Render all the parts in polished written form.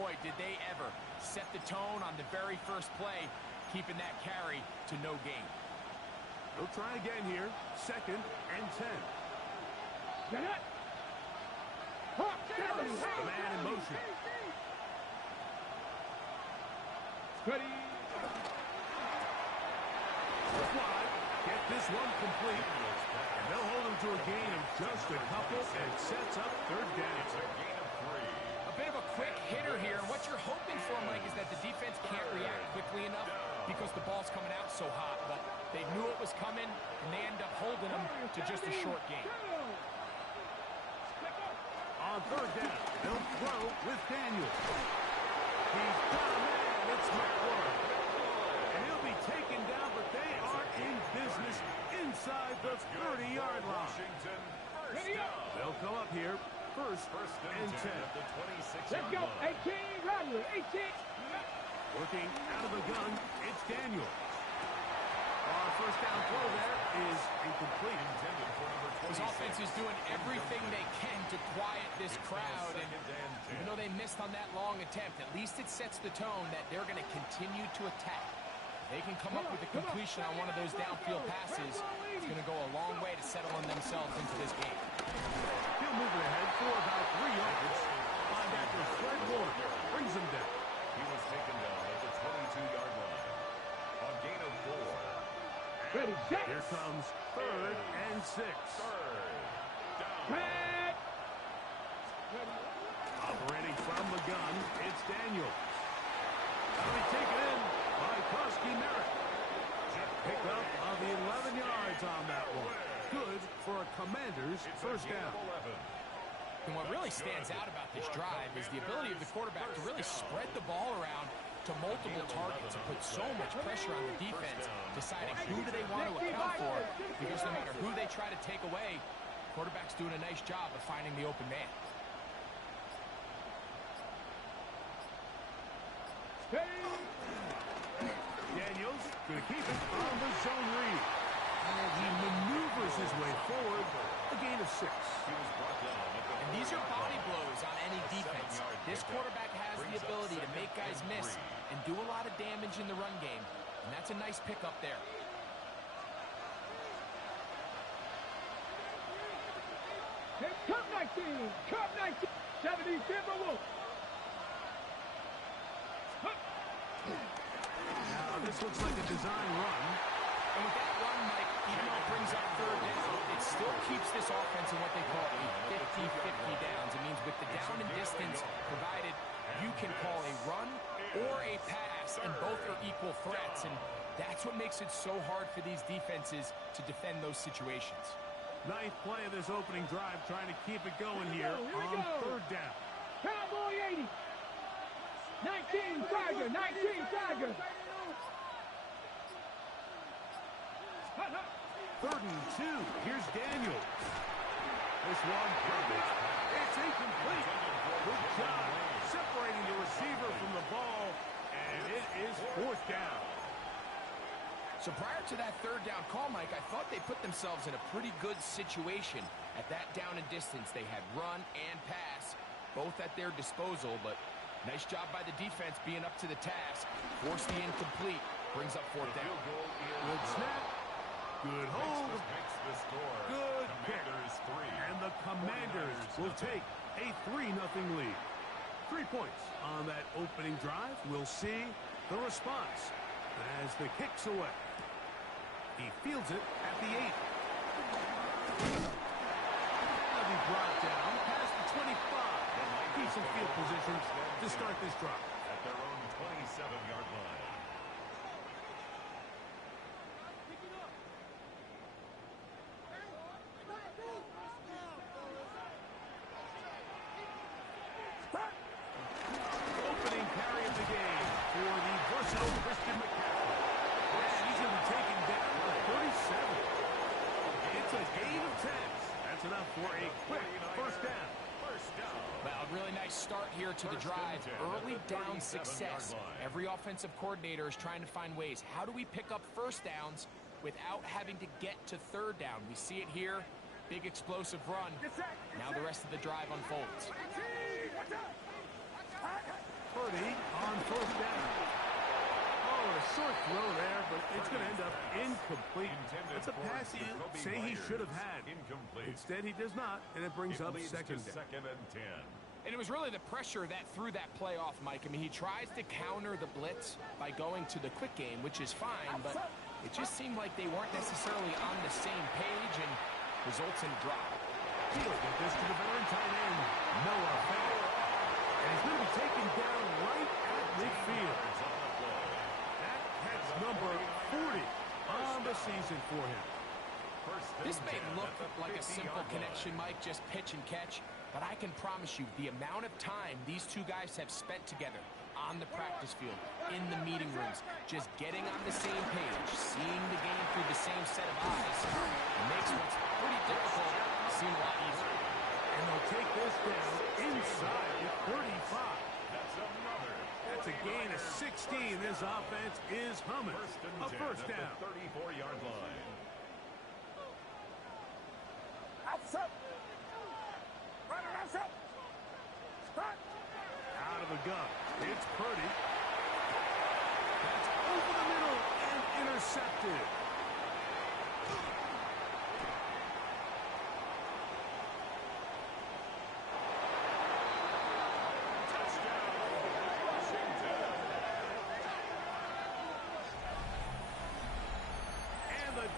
boy, did they ever set the tone on the very first play, keeping that carry to no gain. They'll try again here. 2nd and 10. Get it! The man in motion. Ready. Wide. Get this one complete. And they'll hold him to a gain of just a couple and sets up 3rd down. It's a gain of 3. A bit of a quick hitter here. And what you're hoping for, Mike, is that the defense can't react quickly enough because the ball's coming out so hot. But they knew it was coming, and they end up holding them to just a short gain. On 3rd down, they'll throw with Daniels. He's got a man. It's McLaurin. And he'll be taken down, but they are in business inside the 30-yard line. Washington, first down. They'll come up here. First and 10. At the 26-yard Let's go. line. 18, Rodney. 18. Working out of the gun, it's Daniel. Our first down throw there is incomplete. Intended for number This 26. offense is doing everything they can to quiet this crowd. And even though they missed on that long attempt, at least it sets the tone that they're going to continue to attack. If they can come up with a completion on one of those downfield passes, it's going to go a long way to settling themselves into this game. He'll move it ahead for about 3 yards. Linebacker Fred Warner brings him down. He was taken down at the 22-yard line. A gain of 4. Ready, set. Here comes 3rd and 6. 3rd down. Red. Operating from the gun, it's Daniels. That'll be taken in by Koski Merritt. Pick up of the 11 yards on that one. Good for a Commander's It's first a gain down. of 11. And what really stands out about this drive is the ability of the quarterback to really spread the ball around to multiple targets and put so much pressure on the defense, deciding who do they want to account for, because no matter who they try to take away, quarterback's doing a nice job of finding the open man. Daniels going to keep it on the zone read. And he maneuvers his way forward. A gain of 6. He was brought down at the And these are body blows on any defense. 7-yard This pickup. quarterback has the Brings up ability to 2nd make guys and miss 3. and do a lot of damage in the run game. And that's a nice pickup there. Cup 19. Cup 19. 70 Timberwolves. Now, this looks like a design run. And with that run, Mike, even though it brings up 3rd down, it still keeps this offense in what they call a 50-50 downs. It means with the down and distance provided, you can call a run or a pass, and both are equal threats. And that's what makes it so hard for these defenses to defend those situations. 9th play of this opening drive, trying to keep it going here on 3rd down. Cowboy 80. 19 Tiger. 19 Tiger. 3rd and 2. Here's Daniels. This one covered. It's incomplete. Good job separating the receiver from the ball, and it is 4th down. So prior to that 3rd down call, Mike, I thought they put themselves in a pretty good situation at that down and distance. They had run and pass, both at their disposal, but nice job by the defense being up to the task. Forced the incomplete, brings up 4th down. Field goal is Good snap. Good hold. makes the score. Good pick. Commanders 3. And the Commanders will take a 3-0 lead. 3 points on that opening drive. We'll see the response as the kick's away. He fields it at the 8. That'll be brought down past the 25. Decent field position to start this drive. At their own 27-yard line. Opening carry of the game for the versatile Christian McCaffrey. And he's going to be taken down by 37. It's a gain of 10. That's enough for a quick first down. First down. Well, a really nice start here to the drive. Early down success. Every offensive coordinator is trying to find ways. How do we pick up first downs without having to get to 3rd down? We see it here. Big explosive run. Now the rest of the drive unfolds. first down. Oh, a short throw there, but it's going to end up incomplete. That's a pass you say he should have had. Incomplete. Instead, he does not, and it brings up second down. Second and 10. And it was really the pressure that threw that play off, Mike. I mean, he tries to counter the blitz by going to the quick game, which is fine, but it just seemed like they weren't necessarily on the same page and results in a drop. He'll get this to the veteran tight end, Noah Fant. And he's going to be taken down right at midfield. That's number 40 on the season for him. This may look like a simple connection, Mike, just pitch and catch, but I can promise you the amount of time these two guys have spent together on the practice field, in the meeting rooms, just getting on the same page, seeing the game through the same set of eyes, makes what's pretty difficult seem a lot easier. And they'll take this down inside the 35. That's a gain of 16. This offense is humming. A first down. 34-yard line. Out of the gun. It's Purdy. That's over the middle and intercepted.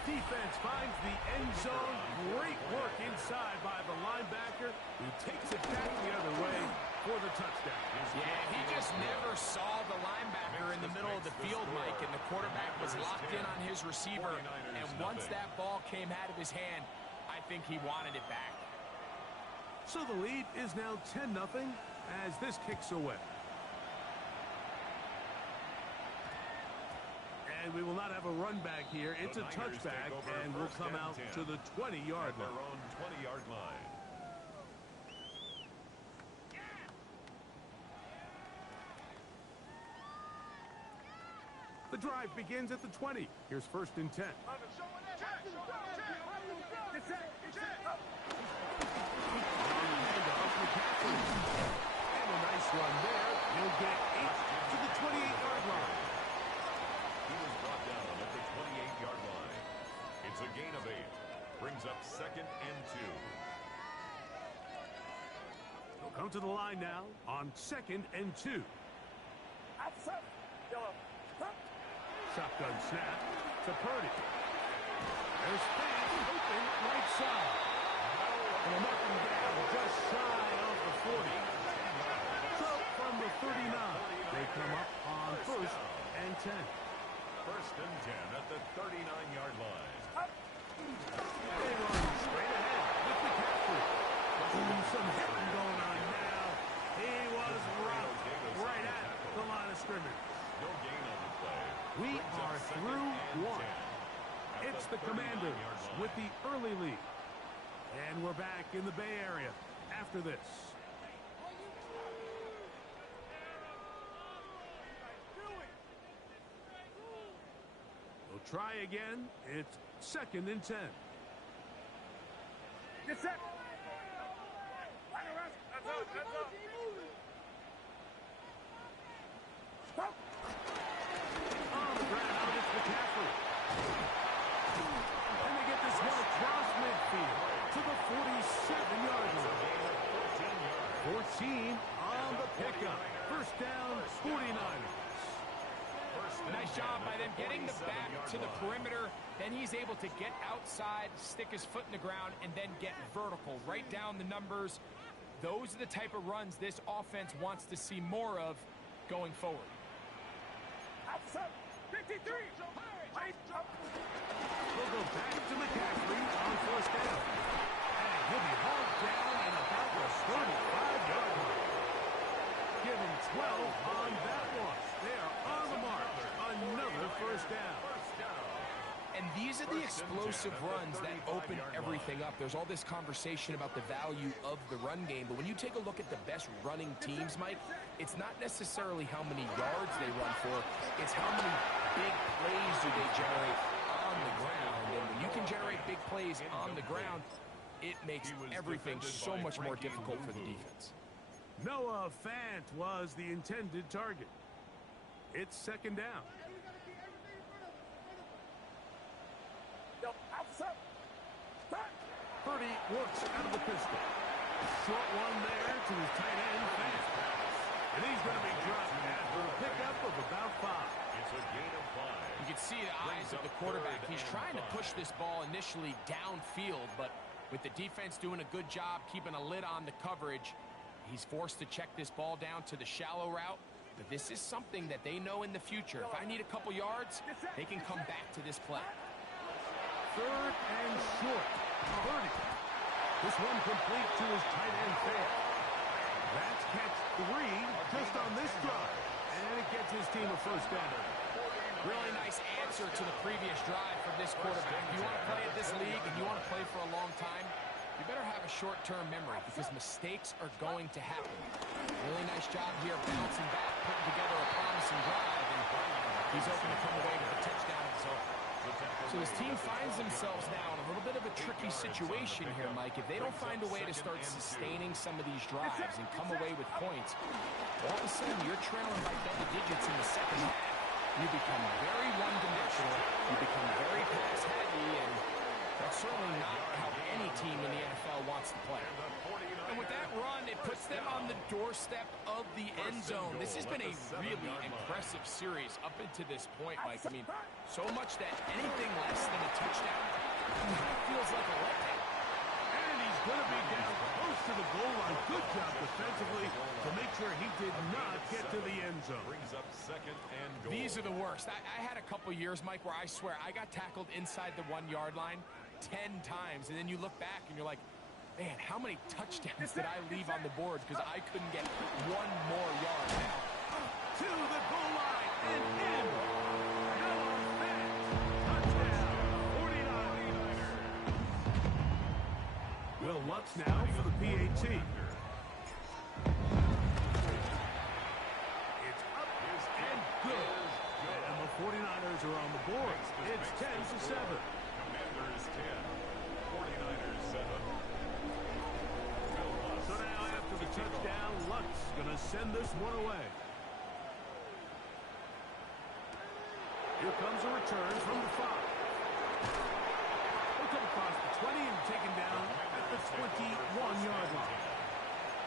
Defense finds the end zone. Great work inside by the linebacker, who takes it back the other way for the touchdown. Yeah, he just never saw the linebacker in the middle of the field, Mike, and the quarterback was locked in on his receiver. And once that ball came out of his hand, I think he wanted it back. So the lead is now 10-0 as this kicks away. And we will not have a run back here. It's a touchback, and we'll come out to the 20-yard line. Their own 20-yard line. The drive begins at the 20. Here's first and 10. And a nice run there. He'll get 8 to the 28-yard line. He was brought down at the 28-yard line. It's a gain of 8. Brings up second and 2. He'll come to the line now on second and 2. Shotgun snap to Purdy. There's Fant open right side. And they'll mark him down just shy of the 40. So from the 39, they come up on first and 10. First and 10 at the 39-yard line. They run straight ahead with McCaffrey. Some hitting going on now. He was roughed right at the line of scrimmage. No gain on the play. We are through one. It's the Commanders with the early lead. And we're back in the Bay Area after this. We'll try again. It's second and 10. Get set. On the ground, it's McCaffrey. And they get this one across midfield to the 47-yard line. 14 on the pickup. First down, 49ers. Nice job by them getting the back to the perimeter. Then he's able to get outside, stick his foot in the ground, and then get vertical. Right down the numbers. Those are the type of runs this offense wants to see more of going forward. 53. We'll go back to McCaffrey on first down. And he'll be hauled down in about the 35-yard line. Give him 12 on that one. They are on the mark. Another first down. And these are the explosive runs that open everything up. There's all this conversation about the value of the run game, but when you take a look at the best running teams, Mike, it's not necessarily how many yards they run for, it's how many big plays do they generate on the ground. And when you can generate big plays on the ground, it makes everything so much more difficult for the defense. Noah Fant was the intended target. It's second down. Purdy works out of the pistol. Short one there to his tight end. Fast pass. And he's going to be dropped after a pickup of about 5. It's a gain of 5. You can see the eyes of the quarterback. He's trying to push this ball initially downfield, but with the defense doing a good job keeping a lid on the coverage, he's forced to check this ball down to the shallow route. But this is something that they know in the future. If I need a couple yards, they can come back to this play. Third and short. Purdy. This one complete to his tight end fair. That's catch 3 just on this drive. And it gets his team a first down. Really nice answer to the previous drive from this quarterback. You want to play at this league and you want to play for a long time, you better have a short-term memory because mistakes are going to happen. Really nice job here bouncing back, putting together a promising drive, and he's open to come away with a touchdown of his own. So his team finds themselves now in a little bit of a tricky situation here, Mike. If they don't find a way to start sustaining some of these drives and come away with points, all of a sudden you're trailing by double digits in the second half. You become very one-dimensional, you become very pass-heavy, and that's certainly not how any team in the NFL wants to play. And with that run, it puts them on the doorstep of the end zone. This has been a really impressive series up into this point, Mike. I mean, so much that anything less than a touchdown kind of feels like a letdown. And he's going to be down close to the goal line. Good job defensively to make sure he did not get to the end zone. Brings up second and goal. These are the worst. I had a couple years, Mike, where I swear I got tackled inside the 1-yard line 10 times, and then you look back and you're like, man, how many touchdowns did I leave on the board because I couldn't get one more yard? To the goal line and in. No offense. Touchdown. 49ers. Will Lutz now for the PAT. It's up and good. And the 49ers are on the board. It's 10-7. Commanders 10. 49ers 7. So now after the touchdown, Lutz going to send this one away. Here comes a return from the 5. He'll come across the 20 and taken down at the 21-yard line.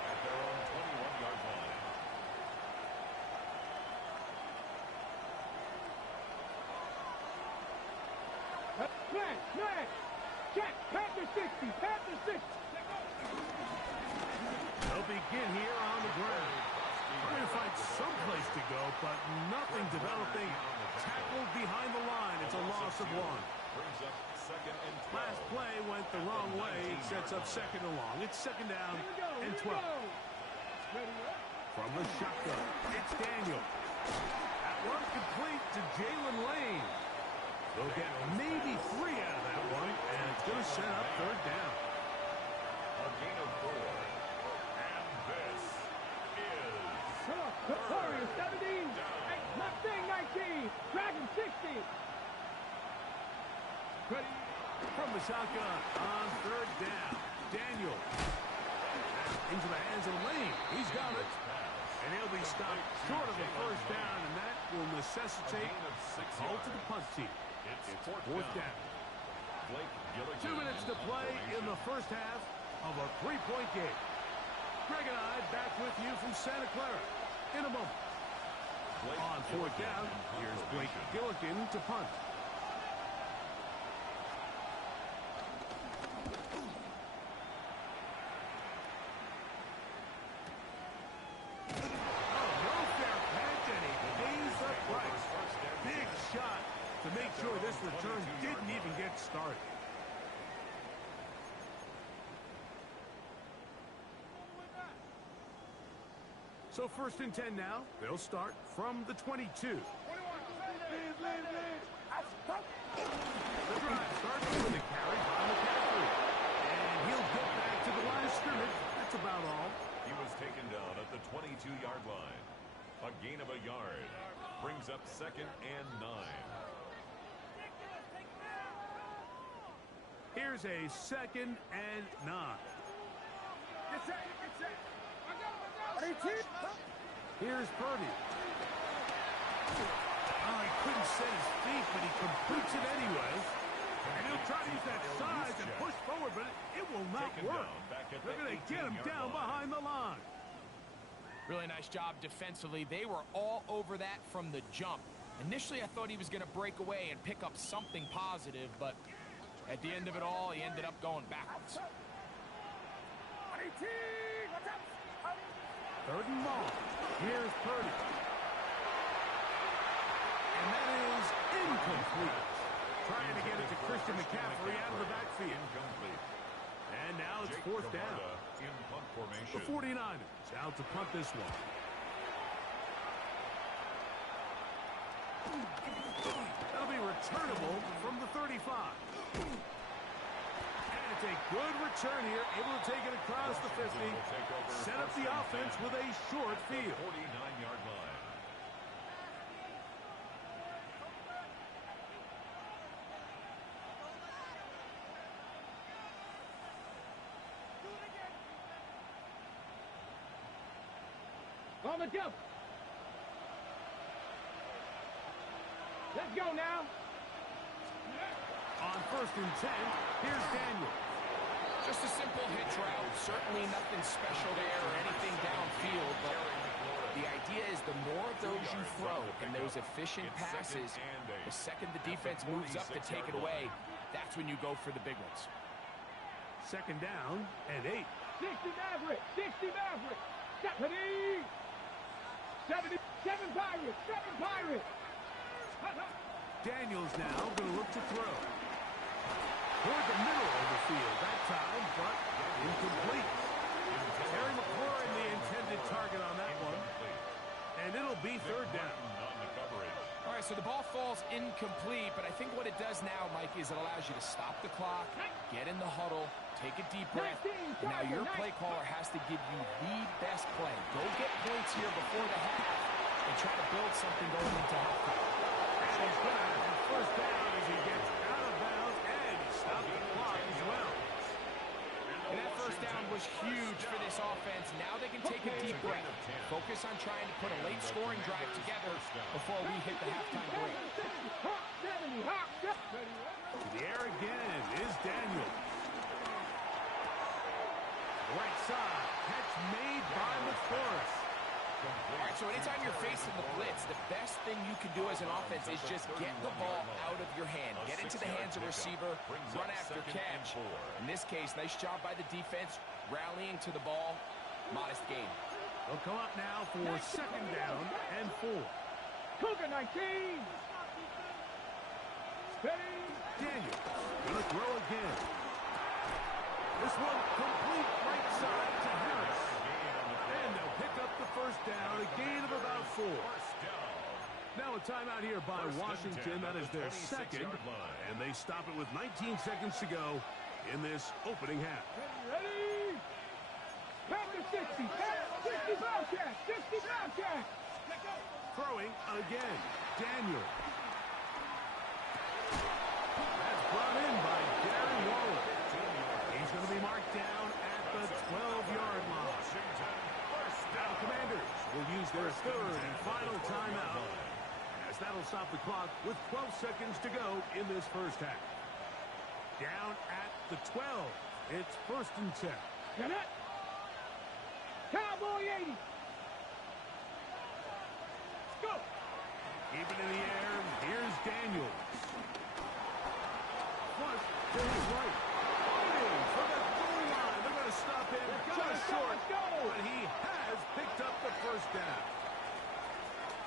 At their own 21-yard line. Flag. Check. Panther 60. Panther 60. They'll begin here on the ground. Trying to find someplace to go, but nothing developing. Tackled behind the line. It's a loss of 1. Brings up second and 12. Last play went the wrong way. It sets up second and long. It's second down and 12. From the shotgun, it's Daniel. That one complete to Jalen Lane. They'll get maybe 3 out of that one, and it's going to set up third down. A gain of 4. And this is Warriors 17. Mustang 19. Dragon 60. Ready. From the shotgun on third down, Daniel. Into the hands of Lane. He's got it. And he'll be stopped short of the first down, and that will necessitate a call to the punt team. It's fourth down. Blake Gilligan. 2 minutes to play in the first half of a 3-point game. Greg and I back with you from Santa Clara in a moment. On fourth down, here's Blake Gilligan to punt. To make sure this return didn't even get started. So first and 10 now. They'll start from the 22. The drive starts with a carry by McCaffrey. And he'll get back to the line of scrimmage. That's about all. He was taken down at the 22-yard line. A gain of a yard. Brings up second and 9. Here's a second and 9. Here's Purdy. Oh, he couldn't set his feet, but he completes it anyway. And he'll try to use that size and push forward, but it will not work. They're going to get him down behind the line. Really nice job defensively. They were all over that from the jump. Initially, I thought he was going to break away and pick up something positive, but at the end of it all, he ended up going backwards. Third and long. Here's Purdy. And that is incomplete. Trying to get it to Christian McCaffrey out of the backfield. Incomplete. And now it's fourth down. In punt formation. The 49ers out to punt this one. That'll be returnable from the 35. And it's a good return here, able to take it across the 50. Set up the offense with a short field. 49-yard line. On the jump. Let's go now. On first and 10, here's Daniel. Just a simple hitch route. Certainly nothing special there or anything downfield, but the idea is the more of those you throw and those efficient passes, the second the defense moves up to take it away, that's when you go for the big ones. Second down and 8. 60 Maverick. 60 Maverick. 70. 77 Pirates. 7 Pirates. Daniels now going to look to throw. Toward the middle of the field that time, but incomplete. Terry McLaurin, the intended target on that one. And it'll be third down. All right, so the ball falls incomplete, but I think what it does now, Mike, is it allows you to stop the clock, get in the huddle, take a deep breath, and now your play caller has to give you the best play. Go get points here before the half and try to build something going into halftime. And he's going to have the first down as he gets out of bounds, and he stopped the clock as well. And that first down was huge for this offense. Now they can take a deep breath, focus on trying to put a late scoring drive together before we hit the halftime break. To the air again is Daniel. Right side, catch made by McForest. All right, so anytime you're facing the blitz, the best thing you can do as an offense is just get the ball out of your hand. Get into the hands of receiver, run after catch. In this case, nice job by the defense, rallying to the ball. Modest gain. They'll come up now for second down and 4. Cougar 19. Steady. Daniel gonna throw again. This one complete right side to Harris. And they'll pick up the first down, a gain of about 4. Now a timeout here by Washington. That is their second. And they stop it with 19 seconds to go in this opening half. Ready? Panther 60. 60 Bobcat. 60 Bobcat. Throwing again. Daniel. That's brought in by Darren Waller. He's going to be marked down at the 12-yard line. Now Commanders will use their third and final timeout, as that'll stop the clock with 12 seconds to go in this first half. Down at the 12. It's first and 10. Get it? Cowboy 80. Go. Keep it in the air. Here's Daniels. Flush to his right. Fighting for the goal line. They're going to stop him just short. But he has picked up the first down.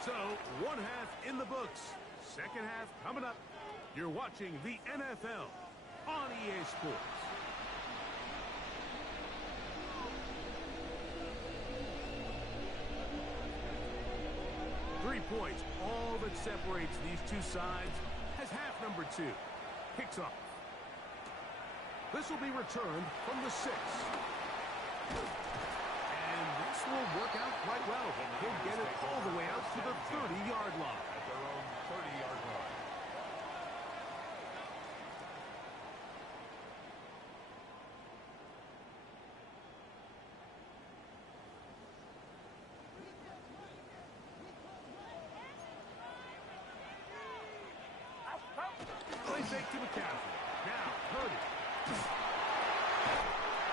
So, one half in the books. Second half coming up. You're watching the NFL on EA Sports. Points, all that separates these two sides, as half number 2 kicks off. This will be returned from the 6. And this will work out quite well. He'll get it all the way out to the 30-yard line. At their own 30-yard line. fake to McCaffrey. Now, Purdy.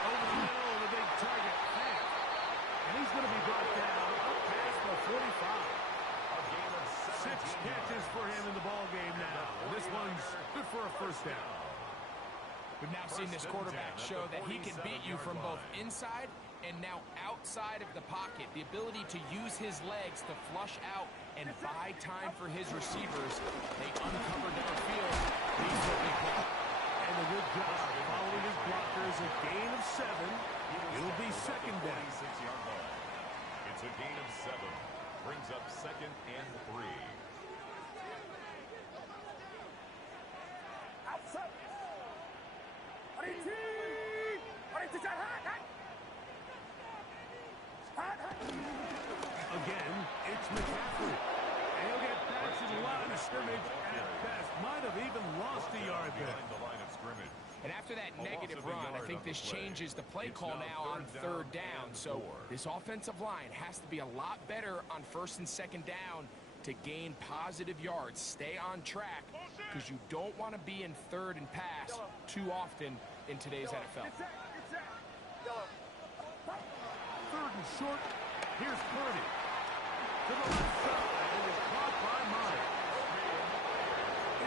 Over the middle of the big target. And he's going to be brought down up past the 45. 6 catches for him in the ball game now. And this one's good for a first down. We've now seen this quarterback show that he can beat you from both inside and now outside of the pocket. The ability to use his legs to flush out and buy time for his receivers. They uncover downfield. These will be caught. And a good job following his blockers. A gain of 7. It'll be second down. It's a gain of 7. Brings up second and 3. Again, it's McCaffrey. And he'll get back to the line of scrimmage at best. Might have even lost a yard there. The line of scrimmage. And after that negative run, I think this changes the play call now on third down. So this offensive line has to be a lot better on first and second down to gain positive yards. Stay on track because you don't want to be in third and pass too often in today's NFL. Third and short. Here's Purdy. To the left side. And it's caught by Myers.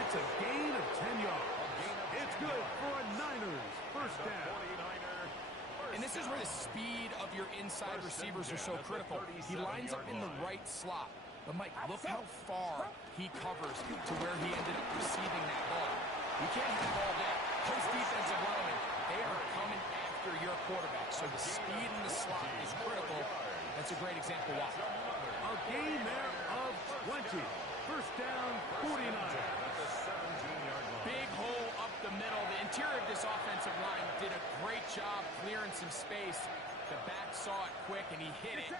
It's a gain of 10 yards. It's good for a Niners first down. And this is where the speed of your inside receivers are so critical. He lines up in the right slot. But, Mike, look how far he covers to where he ended up receiving that ball. You can't have the ball there. Those defensive linemen, they are coming after your quarterback. So the speed in the slot is critical. That's a great example why. A gain there of 20. First down, 49. Big hole up the middle. The interior of this offensive line did a great job clearing some space. The back saw it quick, and he hit it.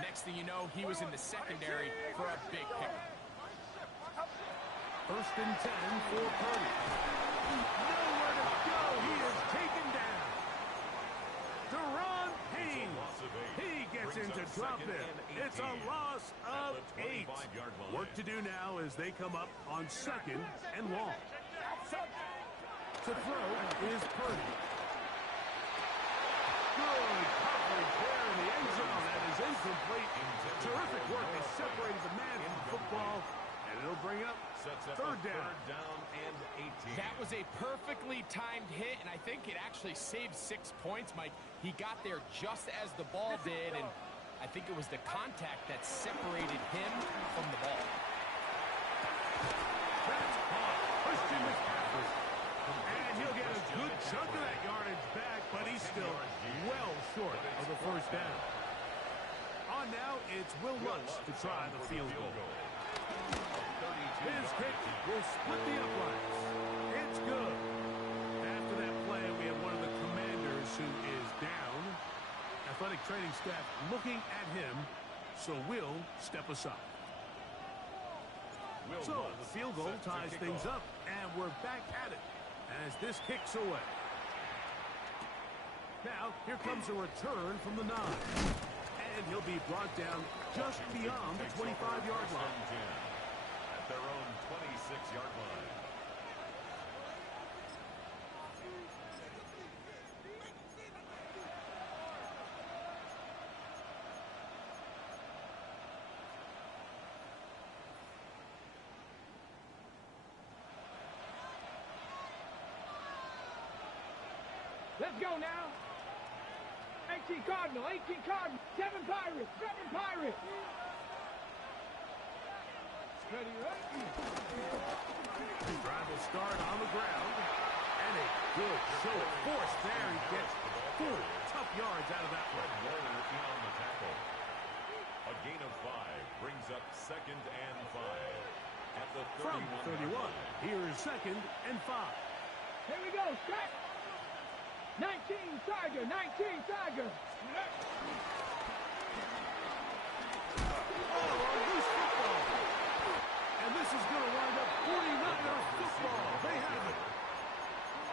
Next thing you know, he was in the secondary for a big pick. First and 10 for Purdy. Nowhere to go. He is taken down. Deron Payne. He gets in to drop it. It's a loss of 8. Work to do now as they come up on second and long. To throw is Purdy. Good coverage there in the end zone. That is incomplete. Terrific work. They separated the man from the football, and it'll bring up third down. And 18. That was a perfectly timed hit, and I think it actually saved 6 points, Mike. He got there just as the ball did, and I think it was the contact that separated him from the ball. That's caught. Christian McCaffrey. And he'll get a good chunk of that yardage back, but he's still well short of the first down. On now, it's Will Lutz to try the field goal. His kick will split the uprights. It's good. After that play, we have one of the Commanders who is down. Athletic training staff looking at him, so Will step aside. So the field goal ties things up, and we're back at it as this kicks away. Now, here comes a return from the 9. And he'll be brought down just beyond the 25-yard line. At their own 26-yard line. Let's go now. 18 Cardinal, 18 Cardinal, 7 Pirates, 7 Pirates. Ready, right? Drive will start on the ground. And a good show of force there. He gets 4 tough yards out of that one. On the tackle. A gain of 5 brings up second and 5. At the 31. From 31, here's second and 5. Here we go, strike. 19 Tiger, 19 Tiger. Oh, a loose football. And this is going to wind up 49er football. They have it.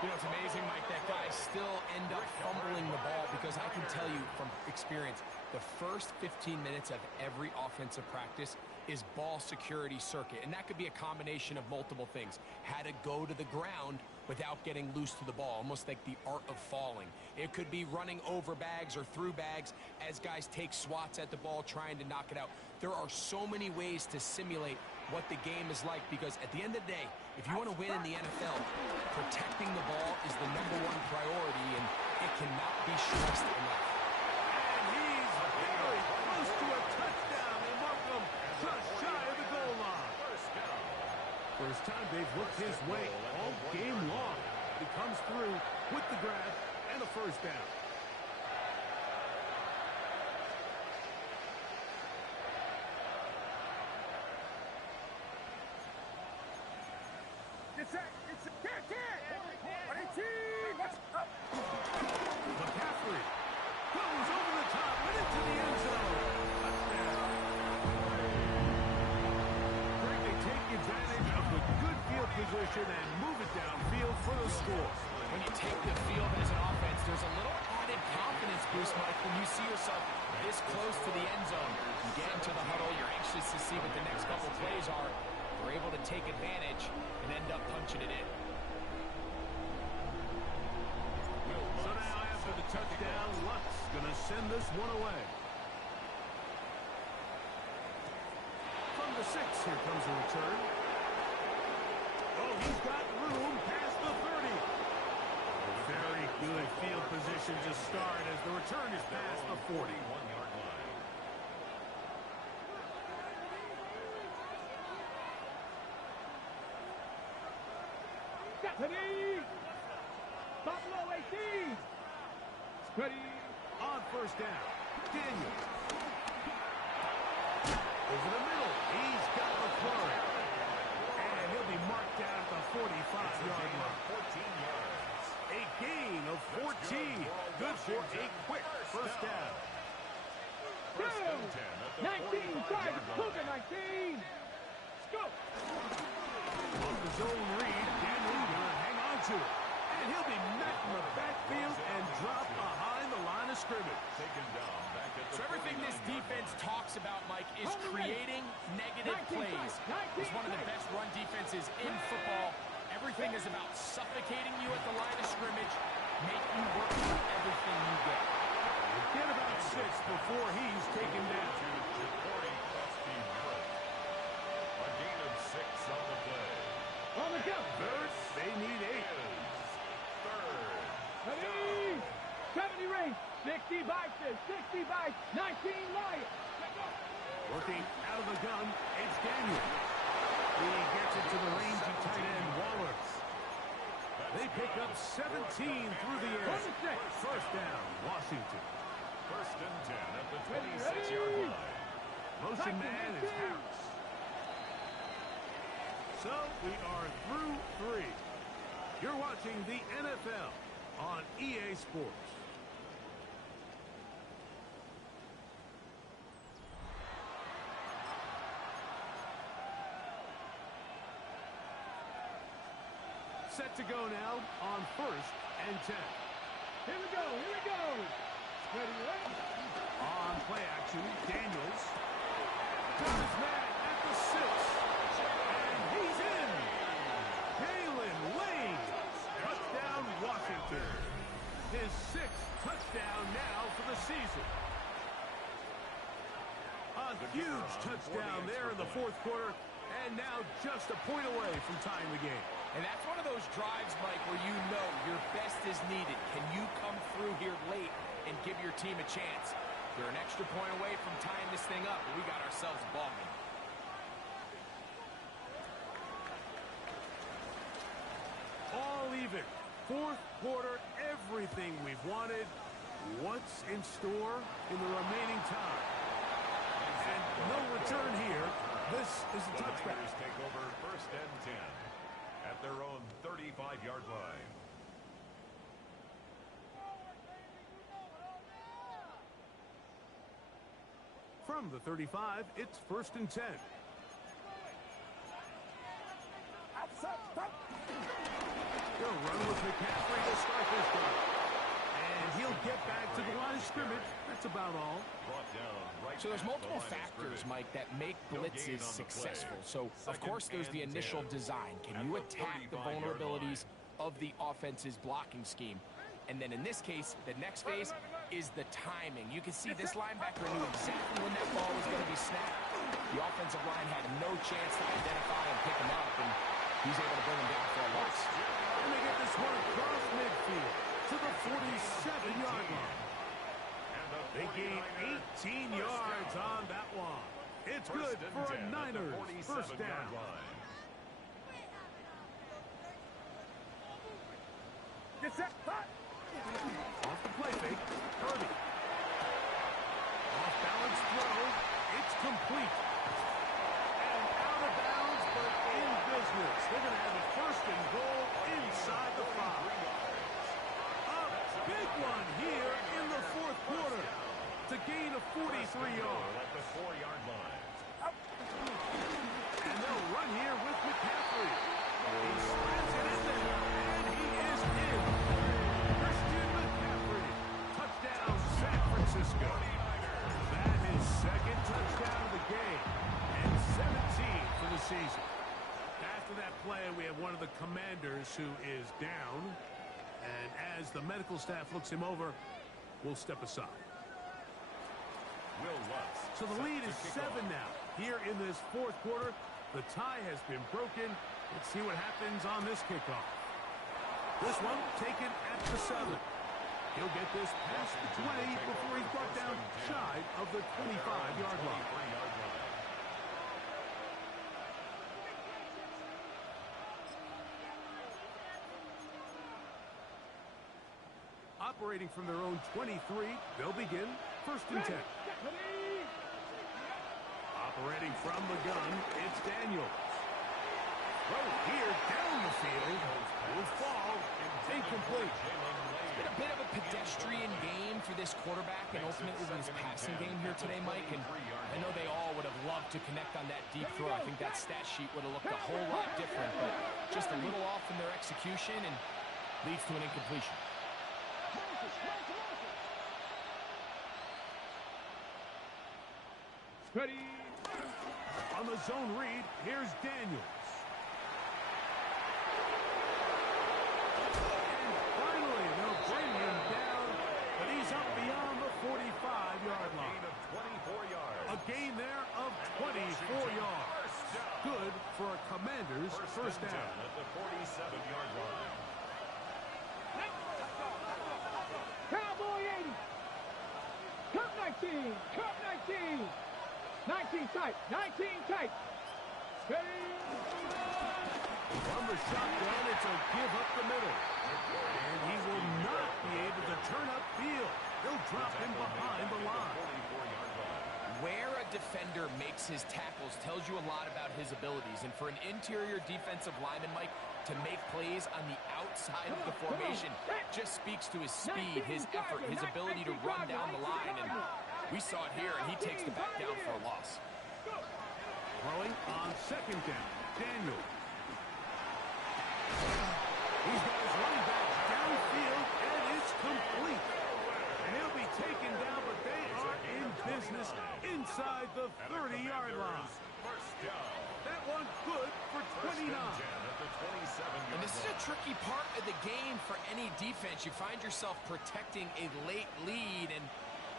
You know, it's amazing, Mike, that guys still end up fumbling the ball because because I can tell you from experience, the first 15 minutes of every offensive practice is ball security circuit. And that could be a combination of multiple things. How to go to the ground without getting loose to the ball, almost like the art of falling. It could be running over bags or through bags as guys take swats at the ball, trying to knock it out. There are so many ways to simulate what the game is like, because at the end of the day, if you want to win in the NFL, protecting the ball is the #1 priority, and it cannot be stressed enough. And he's very close to a touchdown. They mark him just shy of the goal line. First time they've looked his way all game long. He comes through with the grab and a first down. McCaffrey goes over the top and into the end zone. Touchdown. Greg, they take advantage of the good field position and move it downfield for the score. When you take the field as an offense, there's a little added confidence boost, Mike, when you see yourself this close to the end zone. You get into the huddle, you're anxious to see what the next couple plays are. You're able to take advantage and end up punching it in. So now after the touchdown, Luck's going to send this one away. From the 6, here comes a return. Oh, he's got room past the 30. Very good field position to start as the return is past the 41-yard line. Stephanie! Buffalo 18! Ready? On first down, Daniel. Over the middle, he's got McLaurin. And he'll be marked down at the 45-yard line. 14 yards. A gain of 14. Good for a quick first down. 19, try Cougar 19. Let's go. Off the zone read, Daniel gonna hang on to it. And he'll be met in the backfield and dropped behind the line of scrimmage. Taken down back at the So everything this defense talks about, Mike, is creating negative 19, plays. It's one of the best run defenses in football. Everything is about suffocating you at the line of scrimmage, make you work for everything you get. Get about 6 before he's taken down. A gain of 6 on the play. On the go. Third, they need 8. Ready? 70 range. 60 bites. 60 bites. 19 Lions. Working out of the gun, it's Daniel. He gets it to the rangy tight end, Waller. They pick up 17 through the air. First down, Washington. First and 10 at the 26-yard line. Motion man is Harris. So we are through 3. You're watching the NFL on EA Sports. Set to go now on first and 10. Here we go. Here we go. Ready, ready? On play action, Daniels. Got his man at the 6. And he's in. Kalen Lane. Touchdown, Washington. His 6th touchdown now for the season. A huge touchdown there in the 4th quarter. And now just a point away from tying the game. And that's one of those drives, Mike, where you know your best is needed. Can you come through here late and give your team a chance? You're an extra point away from tying this thing up, but we got ourselves a ball game. All even. 4th quarter, everything we've wanted. What's in store in the remaining time? And no return here. This is a touchback. Raiders take over first and 10 at their own 35-yard line. From the 35, it's first and 10. They'll run with McCaffrey to start this drive. And And he'll get back to the line of scrimmage. That's about all. Brought down right So there's at the multiple line of factors, scrimmage. Mike, that make blitzes successful. So, of course, there's the initial design. Can you attack the vulnerabilities of the offense's blocking scheme? And then in this case, the next phase is the timing. You can see this linebacker knew exactly when that ball was going to be snapped. The offensive line had no chance to identify and pick him up, and he's able to bring him down for a loss. And they get this one across midfield to the 47-yard line. They gain 18 yards on that one. It's good for a Niners first down. Get set. Hot. Off the play fake, Kirby. Off balance throw, it's complete. And out of bounds, but in business. They're going to have a first and goal inside the 5. A big one here in the fourth quarter to gain a 43-yard. At the 4-yard line. And they'll run here with McCaffrey. He slams it in there, and he is in. Christian McCaffrey. Touchdown, San Francisco. That is second touchdown of the game, and 17 for the season. After that play, we have one of the Commanders who is down. And as the medical staff looks him over, we'll step aside. Will Lutz. So the lead is 7 now. Here in this fourth quarter, the tie has been broken. Let's see what happens on this kickoff. This one taken at the 7. He'll get this past the 20 before he's brought down shy of the 25-yard line. Operating from their own 23, they'll begin first and 10. Operating from the gun, it's Daniels. Throw here down the field. Will fall. Incomplete. It's been a bit of a pedestrian game for this quarterback and ultimately his passing game here today, Mike. And I know they all would have loved to connect on that deep throw. I think that stat sheet would have looked a whole lot different, but just a little off in their execution and leads to an incompletion. Ready. On the zone read, here's Daniels. And finally, they'll bring him down, but he's up beyond the 45-yard line. A gain there of 24 yards. Good for a Commander's first down. At the 47-yard line. Cowboy 80. Cup 19. Cup 19. 19 tight. 19 tight. Ready. From the shotgun, it's a give up the middle. And he will not be able to turn upfield. They'll drop him behind the line. Where a defender makes his tackles tells you a lot about his abilities. And for an interior defensive lineman, Mike, to make plays on the outside of the formation just speaks to his speed, his effort, his ability to run down the line. And we saw it here, and he takes the back down for a loss. Throwing on second down, Daniel. He's got his running back downfield, and it's complete. And he'll be taken down, but they are in business inside the 30-yard line. That one good for 29. And this is a tricky part of the game for any defense. You find yourself protecting a late lead, and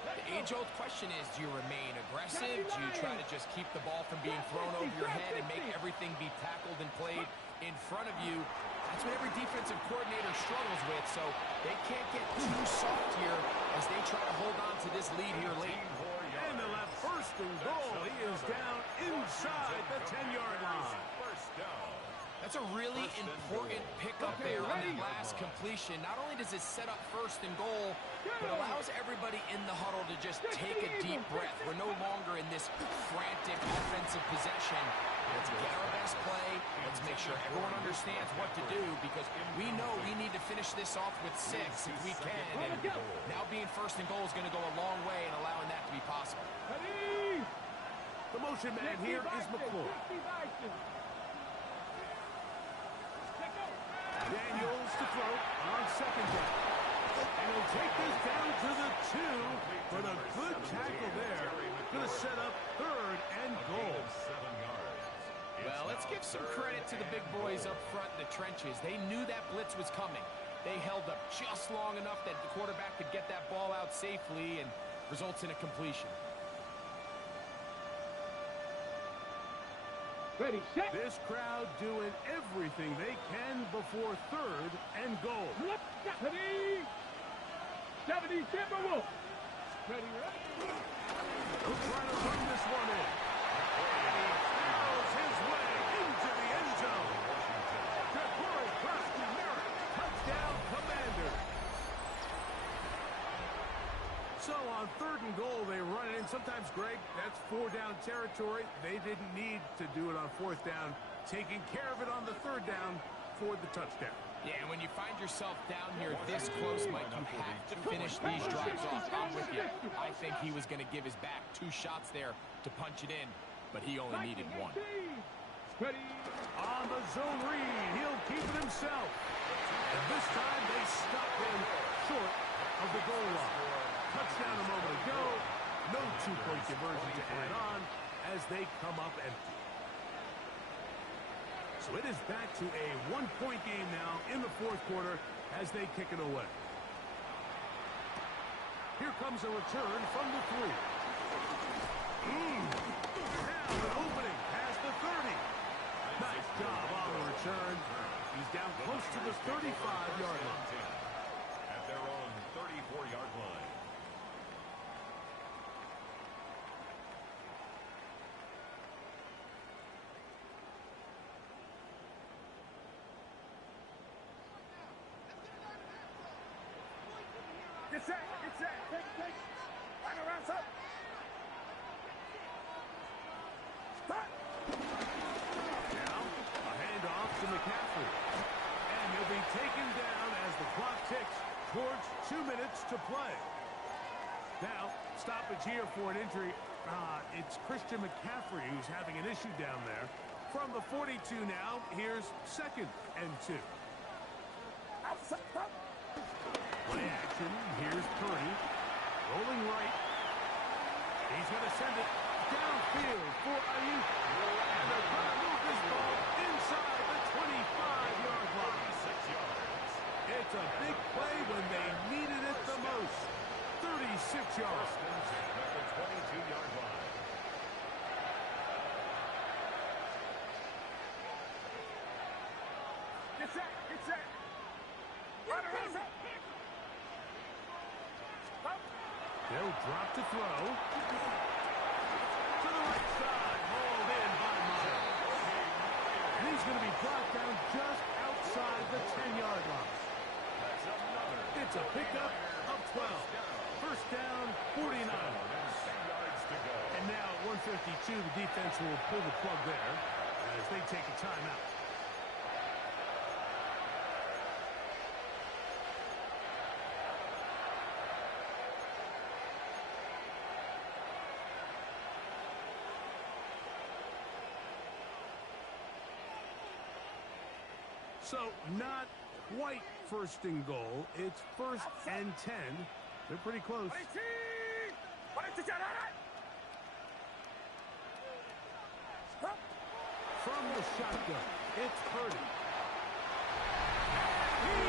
the age-old question is, do you remain aggressive? Do you try to just keep the ball from being thrown over your head and make everything be tackled and played in front of you? That's what every defensive coordinator struggles with, so they can't get too soft here as they try to hold on to this lead here late. And they'll have first and goal. He is down inside the 10-yard line. That's a really important pickup there on that last completion. Not only does it set up first and goal, but allows everybody in the huddle to just take a deep breath. We're no longer in this frantic offensive possession. Let's get our best play. Let's make sure everyone understands what to do, because we know we need to finish this off with 6 if we can. And now being first and goal is going to go a long way in allowing that to be possible. The motion man here is McClure. Daniels to throw on second down. And he'll take this down to the 2. But a good tackle there. Going to set up 3rd and goal. 7 yards. Well, let's give some credit to the big boys up front in the trenches. They knew that blitz was coming. They held up just long enough that the quarterback could get that ball out safely and results in a completion. Ready, set. This crowd doing everything they can before 3rd and goal. Ready. 70 Timberwolves. Ready, ready. He'll try to run this one in. And he throws his way into the end zone. DeCorey Krusty Merritt, touchdown Commanders. So on 3rd and goal, they run it in. Sometimes, Greg, that's 4-down territory. They didn't need to do it on 4th down. Taking care of it on the 3rd down for the touchdown. Yeah, and when you find yourself down here this close, Mike, you have to finish these drives off. I'm with you. I think he was going to give his back 2 shots there to punch it in, but he only needed 1. Ready. On the zone read, he'll keep it himself. And this time they stop him short of the goal line. Touchdown a moment ago. No 2-point conversion to add on as they come up empty. So it is back to a 1-point game now in the 4th quarter as they kick it away. Here comes a return from the 3. Now an opening past the 30. Nice job on the return. He's down close to the 35-yard line. At their own 34-yard line. Get set. Take. Line around, up. Start. Now, a handoff to McCaffrey. And he'll be taken down as the clock ticks towards 2 minutes to play. Now, stoppage here for an injury. It's Christian McCaffrey who's having an issue down there. From the 42 now, here's 2nd and 2. Play action. Here's Purdy. Rolling right. He's going to send it downfield for Ayuk. And they're going to move this ball inside the 25-yard line. 6 yards. It's a big play when they needed it the most. 36 yards. At the 22-yard line. Get set. Line around, up. They'll drop to throw. To the right side. Hauled in by Myers. And he's going to be brought down just outside the 10-yard line. It's a pickup of 12. First down, 49. 10 yards to go. And now at 152, the defense will pull the plug there as they take a timeout. So not quite 1st and goal. It's 1st and 10. They're pretty close. From the shotgun, it's Purdy. He's in!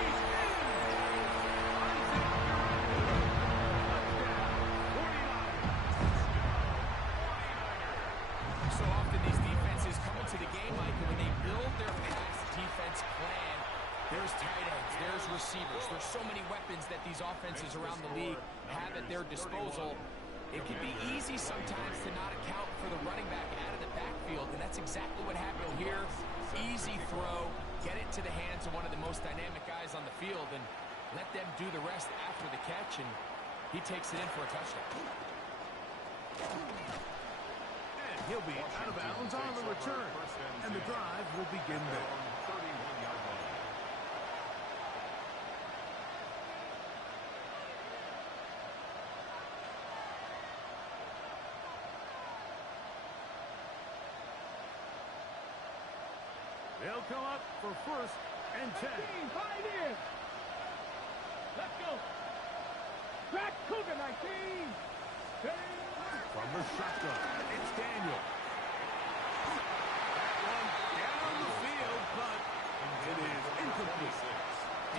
So often these defenses come into the game, Mike, and when they build their pass defense plan, there's tight ends, there's receivers, there's so many weapons that these offenses around the league have at their disposal. It can be easy sometimes to not account for the running back out of the backfield, and that's exactly what happened here. Easy throw, get it to the hands of one of the most dynamic guys on the field, and let them do the rest after the catch, and he takes it in for a touchdown. And he'll be out of bounds on the return, and the drive will begin there. 31-yard line. They'll come up for 1st and 10. Let's go. Crack Cougar 19. From the shotgun, it's Daniel. That one down the field, but it is incomplete.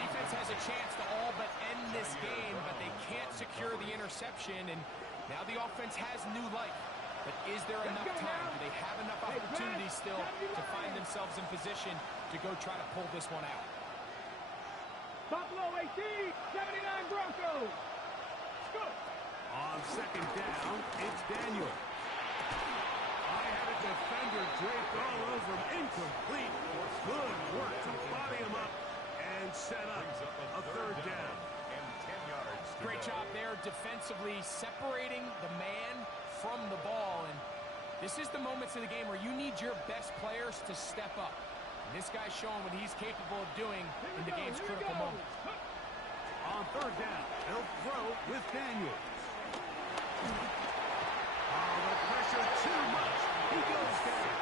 Defense has a chance to all but end this game, but they can't secure the interception, and now the offense has new life. But is there enough time? Do they have enough opportunities still to find themselves in position to go try to pull this one out? Buffalo 18, 79 Broncos. Scoop. On second down, it's Daniel. I had a defender draped all over him. Incomplete. Good work to body him up and set up a third down. And 10 yards. Great job there defensively, separating the man from the ball. And this is the moments in the game where you need your best players to step up. And this guy's showing what he's capable of doing in the game's critical moments. On third down, they'll throw with Daniel. Oh, the pressure too much. He goes down.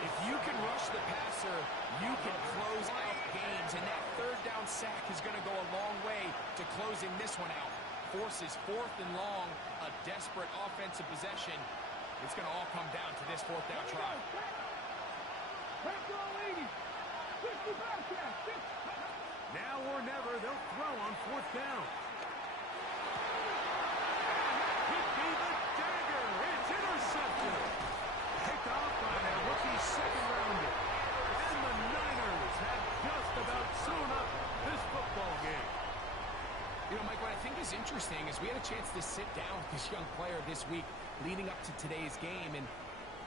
If you can rush the passer, you can close out games. And that third down sack is going to go a long way to closing this one out. Forces fourth and long, a desperate offensive possession. It's going to all come down to this fourth down try. Back row 80. 50 back there. Now or never, they'll throw on fourth down. Could be the dagger. It's intercepted. Picked off by a rookie second rounder. And the Niners have just about sewn up this football game. You know, Mike, what I think is interesting is we had a chance to sit down with this young player this week leading up to today's game, and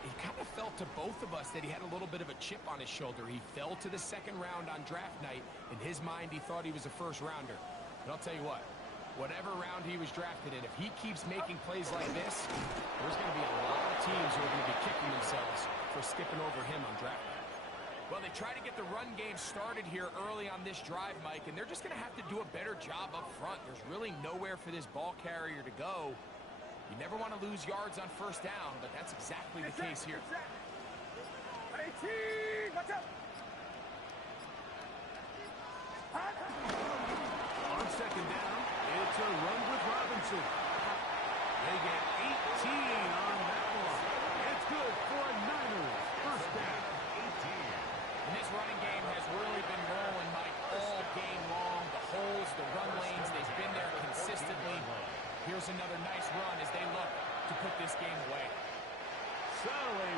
it kind of felt to both of us that he had a little bit of a chip on his shoulder. He fell to the second round on draft night. In his mind, he thought he was a first rounder. But I'll tell you what, whatever round he was drafted in, if he keeps making plays like this, there's going to be a lot of teams who are going to be kicking themselves for skipping over him on draft night. Well, they try to get the run game started here early on this drive, Mike, and they're just going to have to do a better job up front. There's really nowhere for this ball carrier to go. You never want to lose yards on first down, but that's exactly the case here. 18, what's up? On second down, it's a run with Robinson. They get 18 on that one. It's good for Niners. First down. And this running game has really been rolling, Mike, all game long. The holes, the run lanes, they've been there consistently. Here's another nice run as they look to put this game away. So a